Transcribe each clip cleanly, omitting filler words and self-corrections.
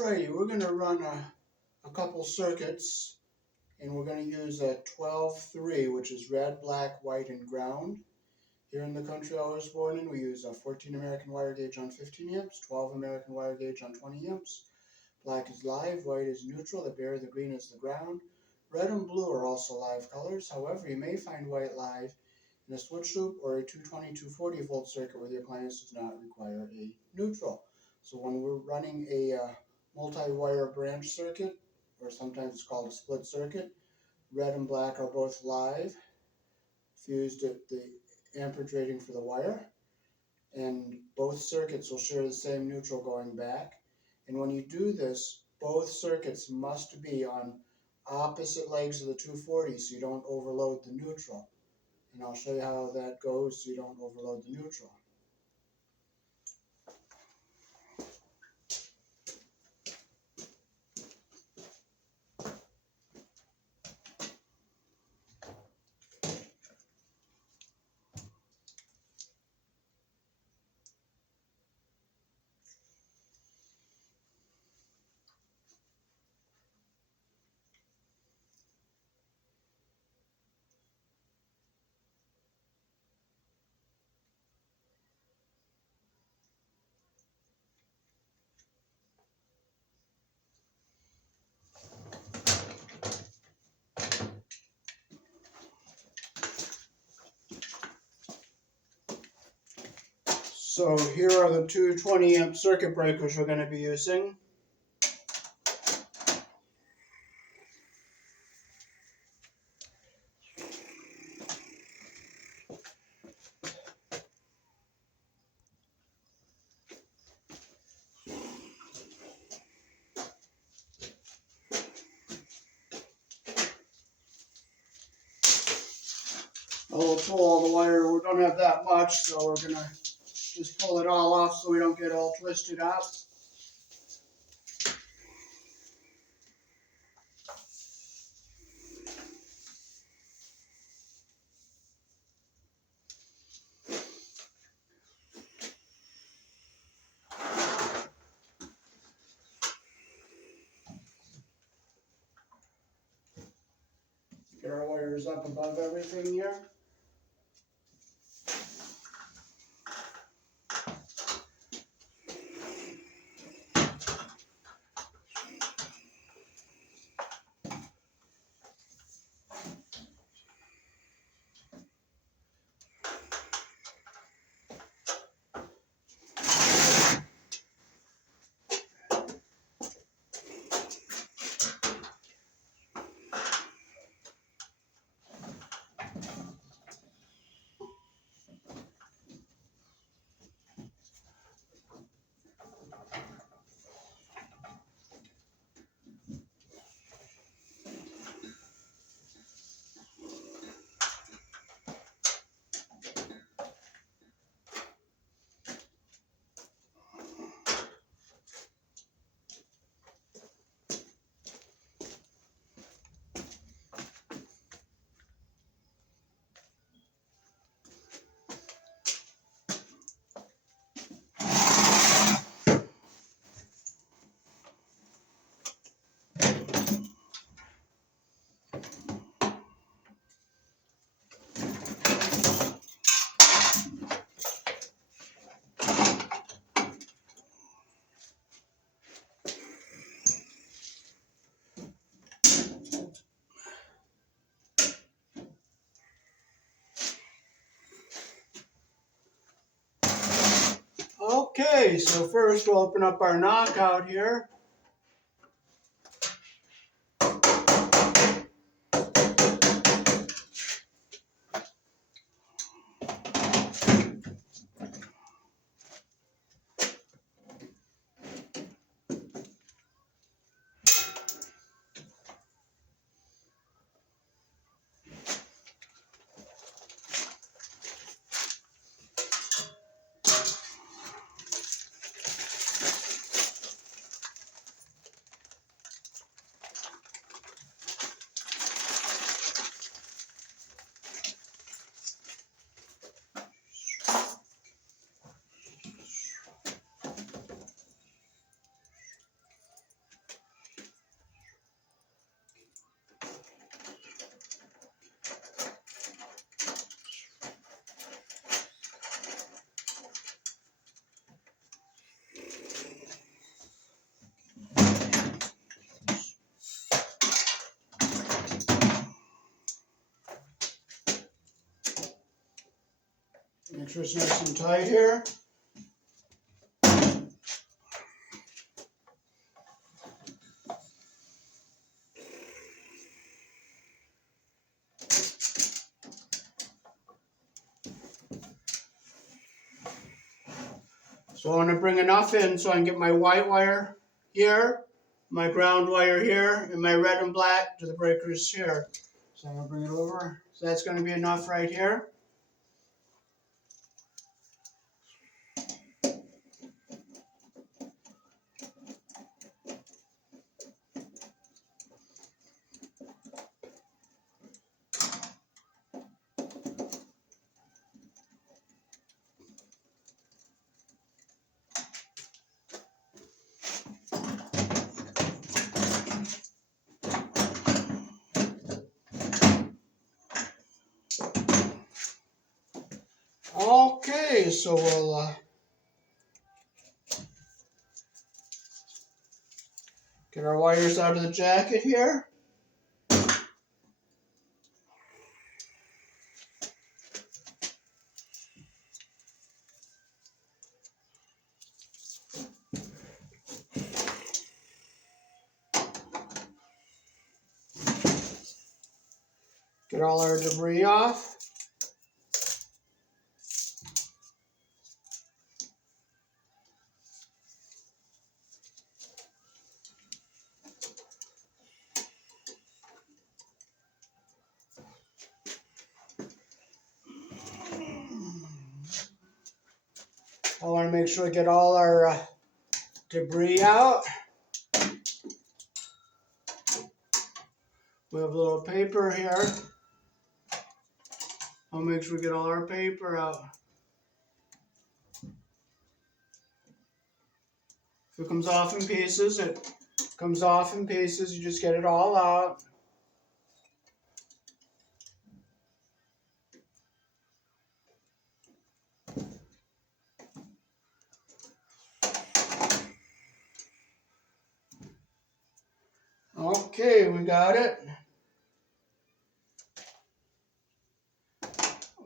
Alrighty, we're going to run a couple circuits, and we're going to use a 12-3, which is red, black, white, and ground. Here in the country I was born in, we use a 14 American wire gauge on 15 amps, 12 American wire gauge on 20 amps. Black is live, white is neutral, the bare, the green is the ground. Red and blue are also live colors. However, you may find white live in a switch loop or a 220-240 volt circuit where the appliance does not require a neutral. So when we're running a multi-wire branch circuit, or sometimes it's called a split circuit, red and black are both live, fused at the amperage rating for the wire, and both circuits will share the same neutral going back. And when you do this, both circuits must be on opposite legs of the 240 so you don't overload the neutral. And I'll show you how that goes so you don't overload the neutral. So here are the two 20 amp circuit breakers we're going to be using. We'll pull all the wire. We don't have that much, so we're going to just pull it all off so we don't get all twisted up. Get our wires up above everything here. Okay, so first we'll open up our knockout here. Make sure it's nice and tight here. So I want to bring enough in so I can get my white wire here, my ground wire here, and my red and black to the breakers here. So I'm going to bring it over. So that's going to be enough right here. Okay, so we'll get our wires out of the jacket here. Get all our debris off. I want to make sure we get all our debris out. We have a little paper here. I'll make sure we get all our paper out. If it comes off in pieces, it comes off in pieces. You just get it all out. Okay, we got it.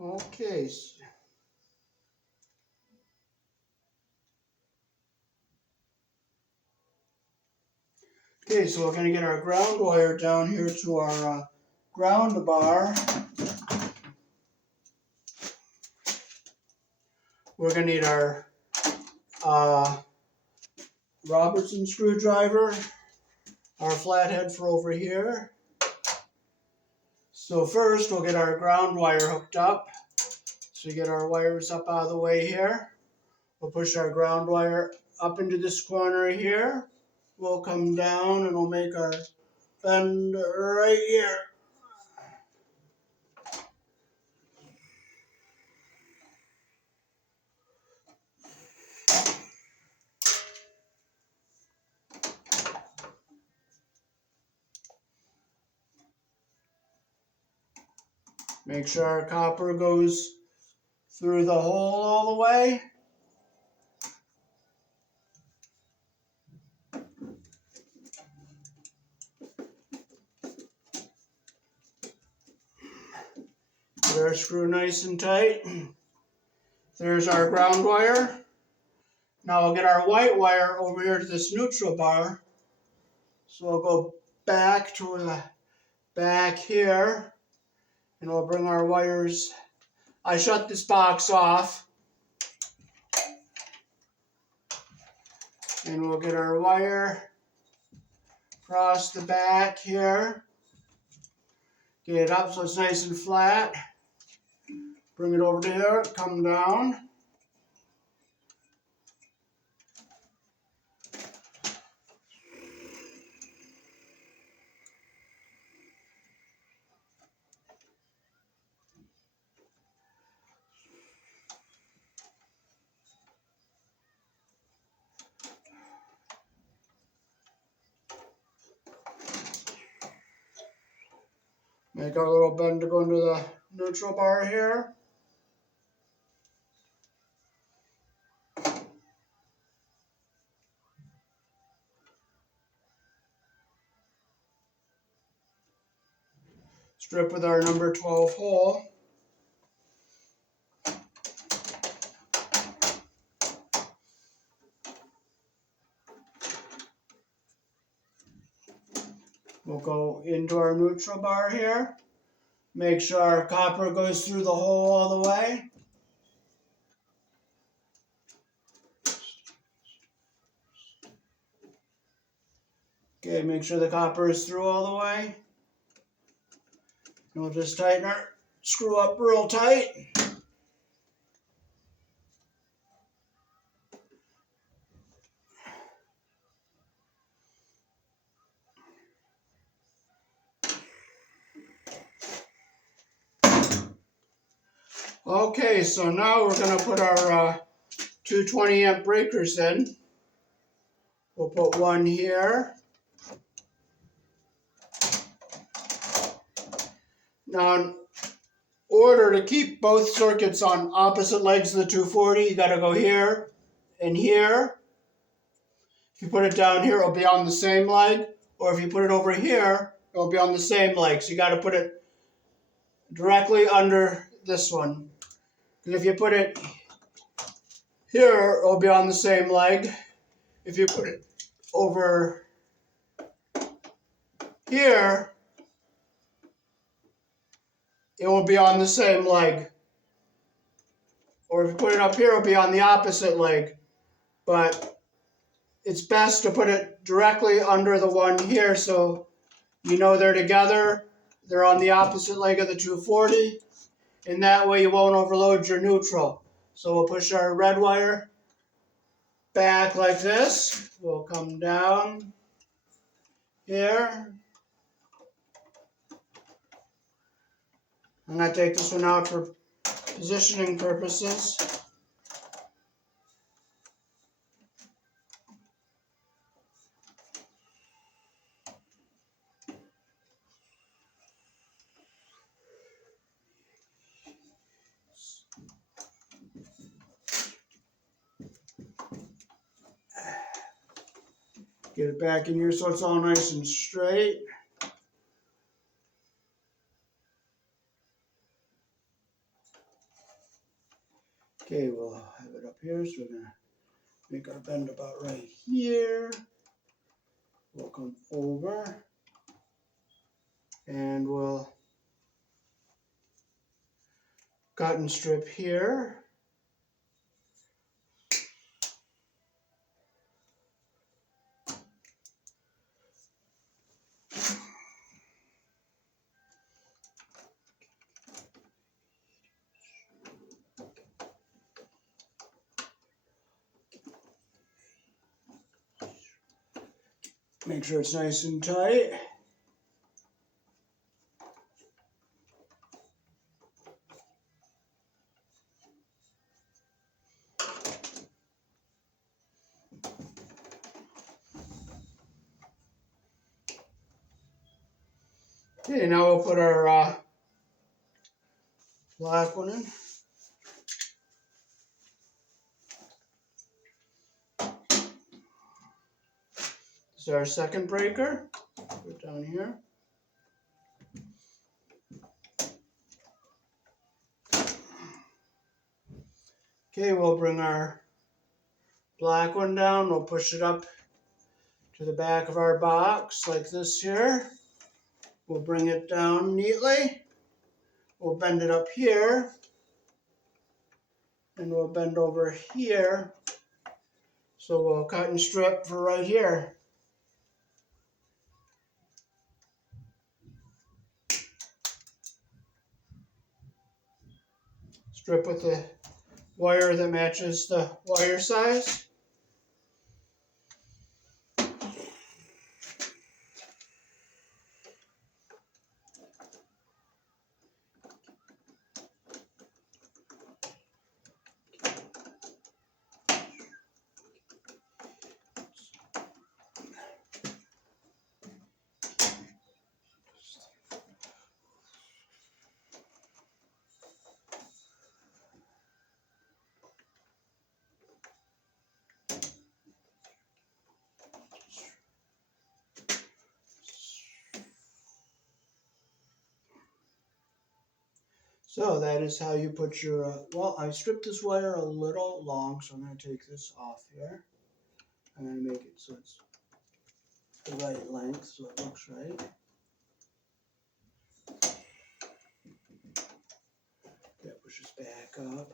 Okay. Okay, so we're going to get our ground wire down here to our ground bar. We're going to need our Robertson screwdriver, our flathead for over here. So first we'll get our ground wire hooked up. So we get our wires up out of the way here. We'll push our ground wire up into this corner here. We'll come down and we'll make our bend right here. Make sure our copper goes through the hole all the way. Get our screw nice and tight. There's our ground wire. Now we'll get our white wire over here to this neutral bar. So we'll go back to the back here and we'll bring our wires. I shut this box off and we'll get our wire across the back here. Get it up so it's nice and flat. Bring it over to here, come down. Make our little bend to go into the neutral bar here. Strip with our number 12 hole. We'll go into our neutral bar here. Make sure our copper goes through the hole all the way. Okay, make sure the copper is through all the way. And we'll just tighten our screw up real tight. Okay, so now we're going to put our 220 amp breakers in. We'll put one here. Now, in order to keep both circuits on opposite legs of the 240, you got to go here and here. If you put it down here, it'll be on the same leg. Or if you put it over here, it'll be on the same leg. So you got to put it directly under this one. Because if you put it here, it'll be on the same leg. If you put it over here, it will be on the same leg. Or if you put it up here, it'll be on the opposite leg. But it's best to put it directly under the one here so you know they're together. They're on the opposite leg of the 240. And that way you won't overload your neutral. So we'll push our red wire back like this. We'll come down here. I'm going to take this one out for positioning purposes. Get it back in here so it's all nice and straight. Okay, we'll have it up here, so we're going to make our bend about right here. We'll come over and we'll cotton strip here. Make sure it's nice and tight. Okay, now we'll put our black one in. This is our second breaker. Put it down here. Okay, we'll bring our black one down. We'll push it up to the back of our box like this here. We'll bring it down neatly. We'll bend it up here. And we'll bend over here. So we'll cut and strip for right here. Strip with the wire that matches the wire size. So that is how you put your, well, I stripped this wire a little long, so I'm going to take this off here. I'm going to make it so it's the right length so it looks right. That pushes back up.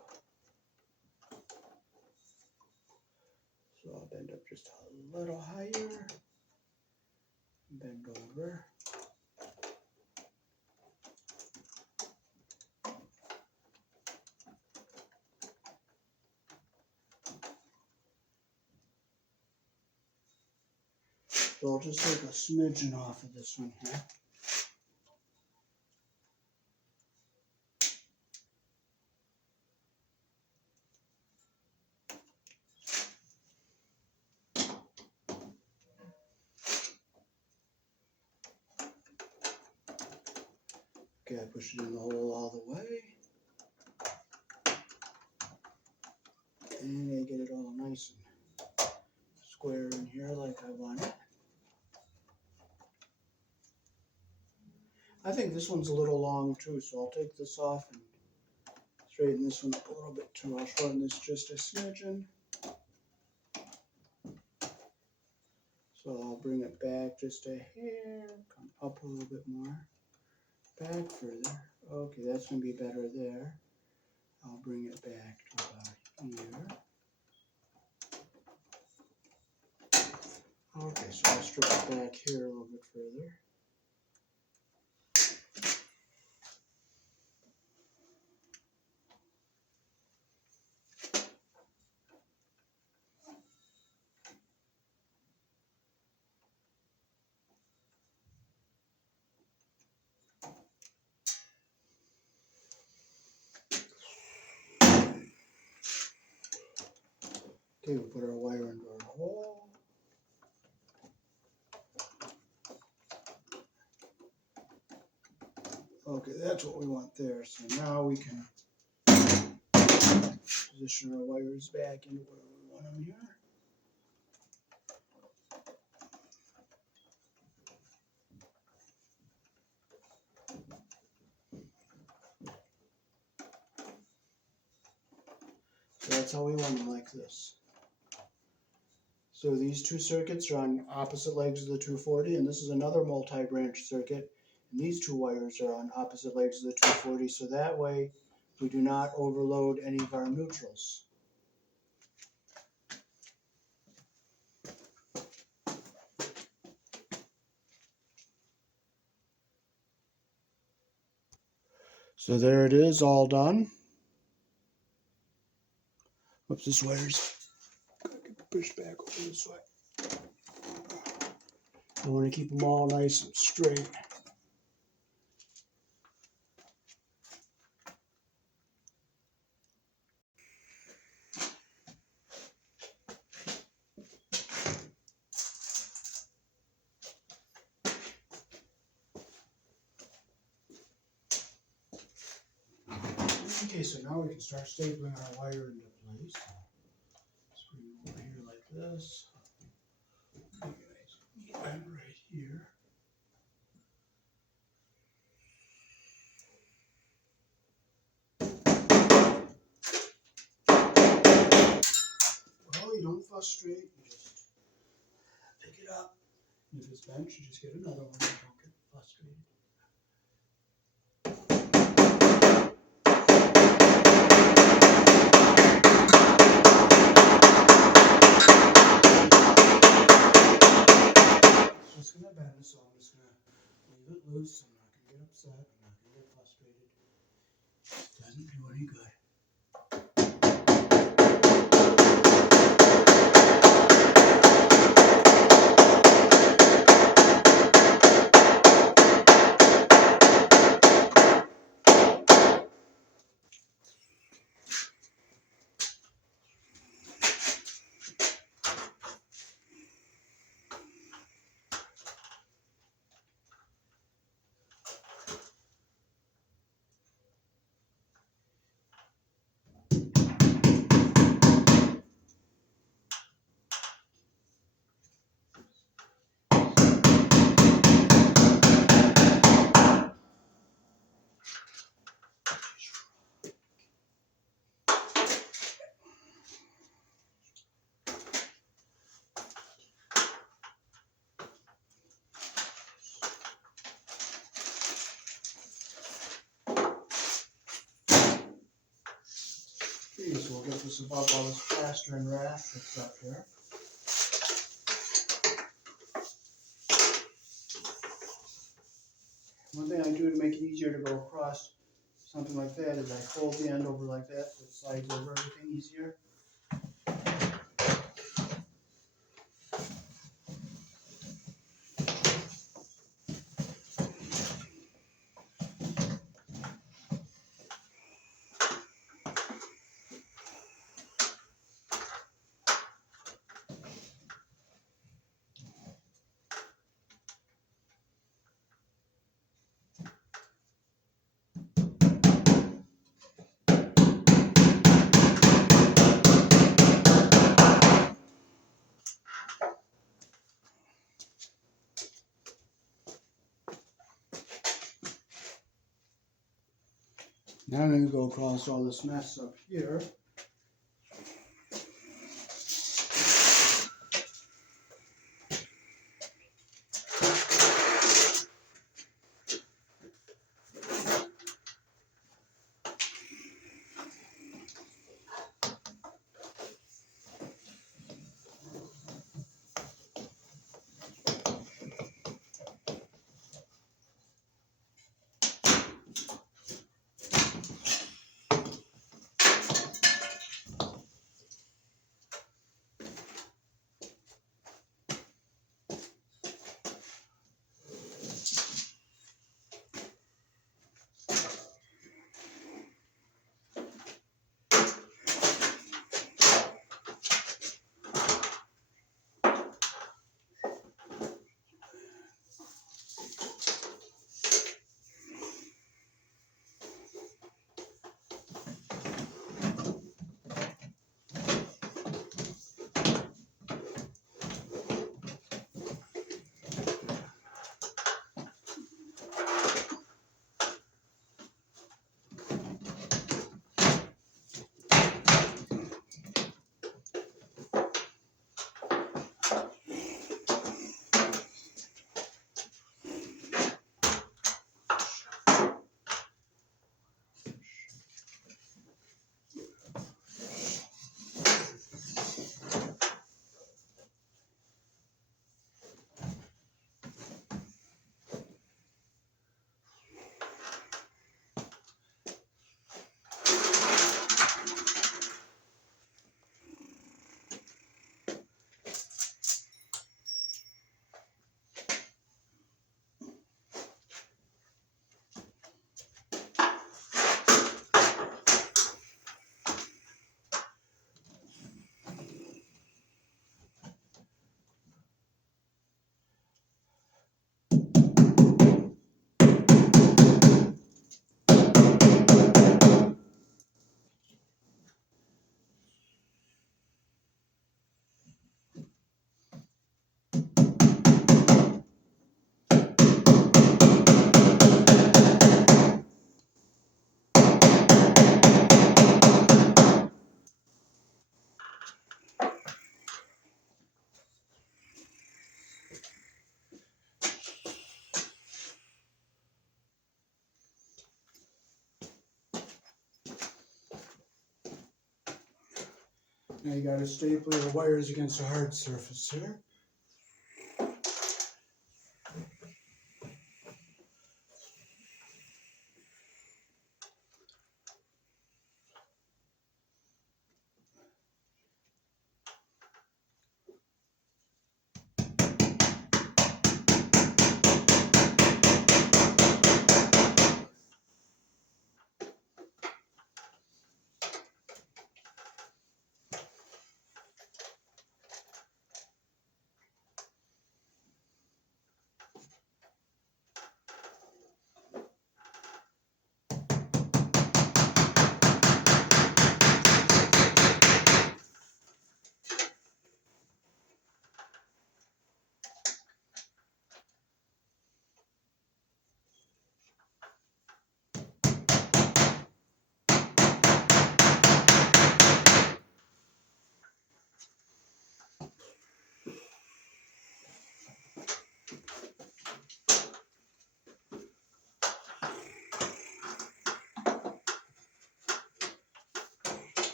So I'll bend up just a little higher. Bend over. So I'll just take a smidgen off of this one here. Okay, I push it in the hole all the way. And I get it all nice and square in here like I want it. I think this one's a little long too, so I'll take this off and straighten this one up a little bit too. I'll shorten this just a smidgen. So I'll bring it back just a hair, come up a little bit more, back further. Okay, that's going to be better there. I'll bring it back to about here. Okay, so I'll strip it back here a little bit further. Okay, we'll put our wire into our hole. Okay, that's what we want there. So now we can position our wires back into where we want them here. So that's how we want them, like this. So these two circuits are on opposite legs of the 240, and this is another multi-branch circuit. And these two wires are on opposite legs of the 240, so that way we do not overload any of our neutrals. So there it is, all done. Oops, this wire's pushed back over this way. I want to keep them all nice and straight. Okay, so now we can start stapling our wire into place. So we go over here like this. And right here. Well, you don't frustrate, you just pick it up. And if it's bent, you just get another one. You don't get frustrated. It's just going to bend, so I'm just going to leave it loose. I'm not going to get upset. I'm not going to get frustrated. It doesn't do any good. So we'll get this above all this plaster and raft that's up here. One thing I do to make it easier to go across something like that is I fold the end over like that so it slides over everything easier. Now I'm going to go across all this mess up here. Now you got to staple the wires against a hard surface here.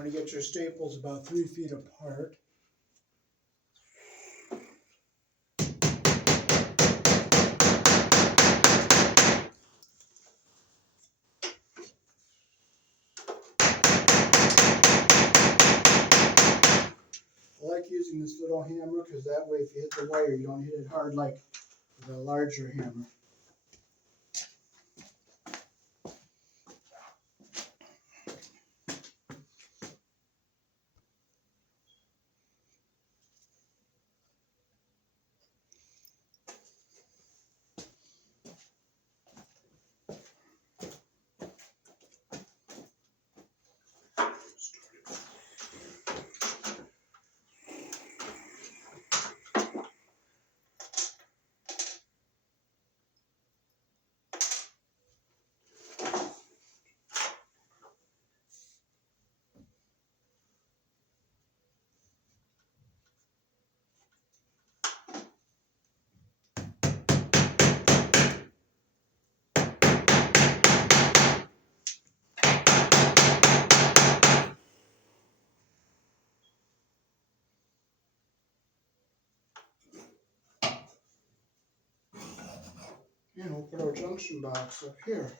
want to get your staples about 3 feet apart. I like using this little hammer because that way if you hit the wire you don't hit it hard like with a larger hammer. And we'll put our junction box up here.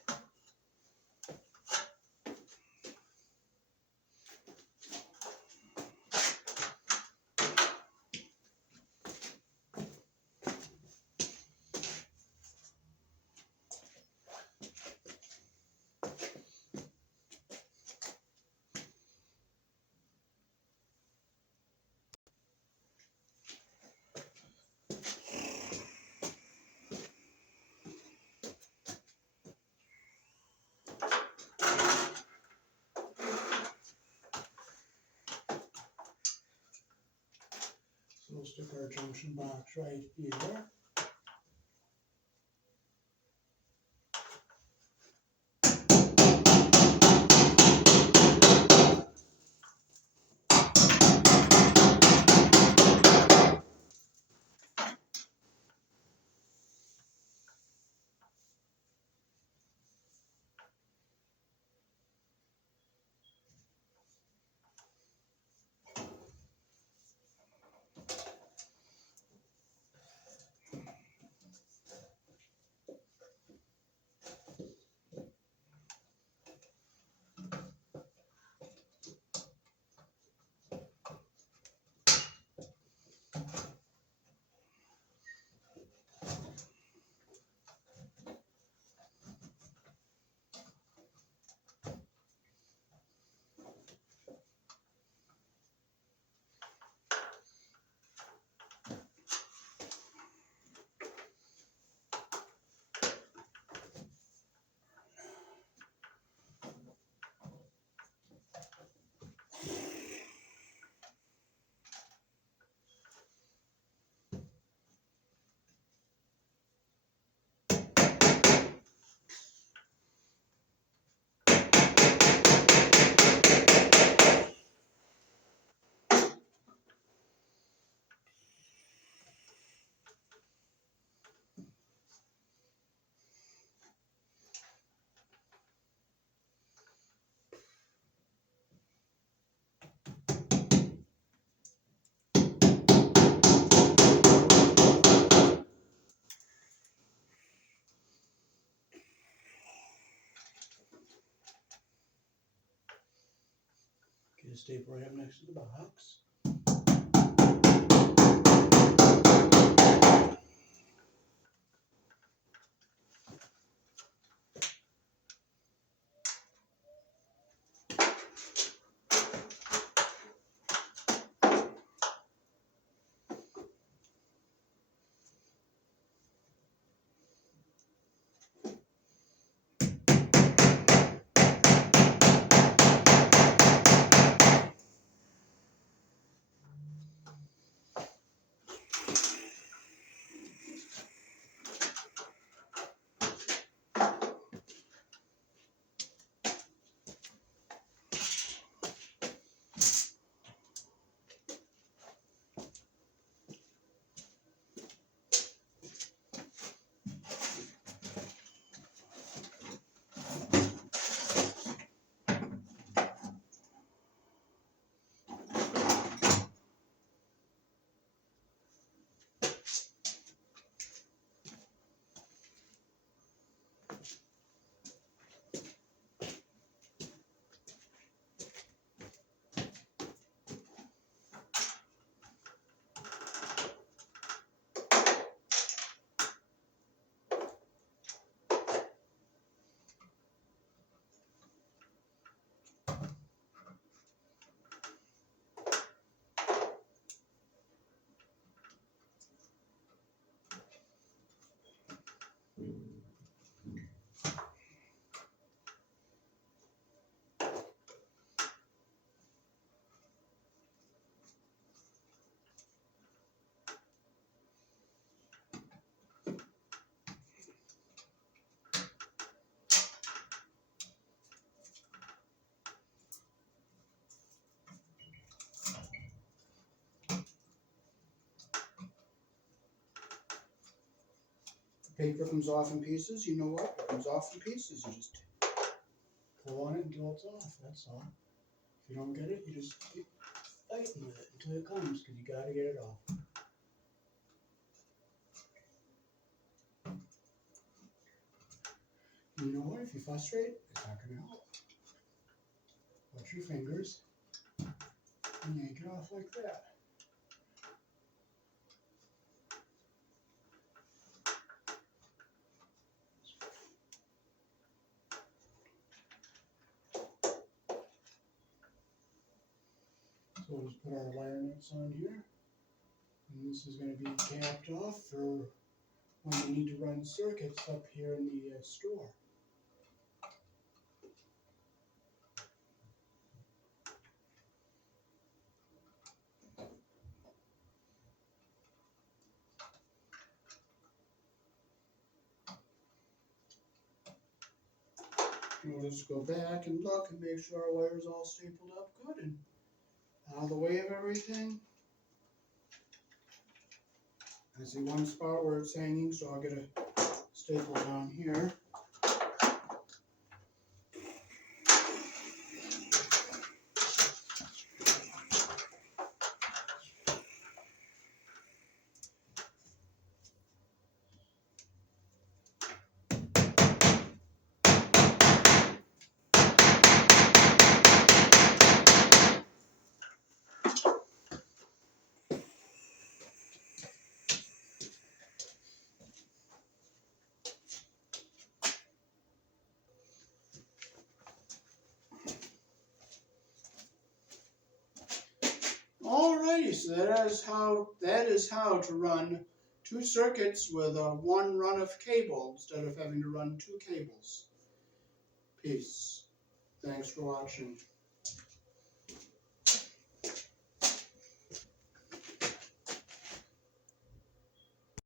So we'll stick our junction box right here. Get a staple right up next to the box. paper comes off in pieces, you know what? It comes off in pieces. You just pull on it until it's off, that's all. If you don't get it, you just keep fighting with it until it comes, because you got to get it off. You know what? If you frustrate, it's not going to help. Watch your fingers and yank it off like that. So we'll just put our wire nuts on here. And this is going to be capped off for when you need to run circuits up here in the store. And we'll just go back and look and make sure our wire's all stapled up good and out of the way of everything. I see one spot where it's hanging, so I'll get a staple down here. Alrighty, so that is how to run 2 circuits with one run of cable instead of having to run 2 cables. Peace. Thanks for watching.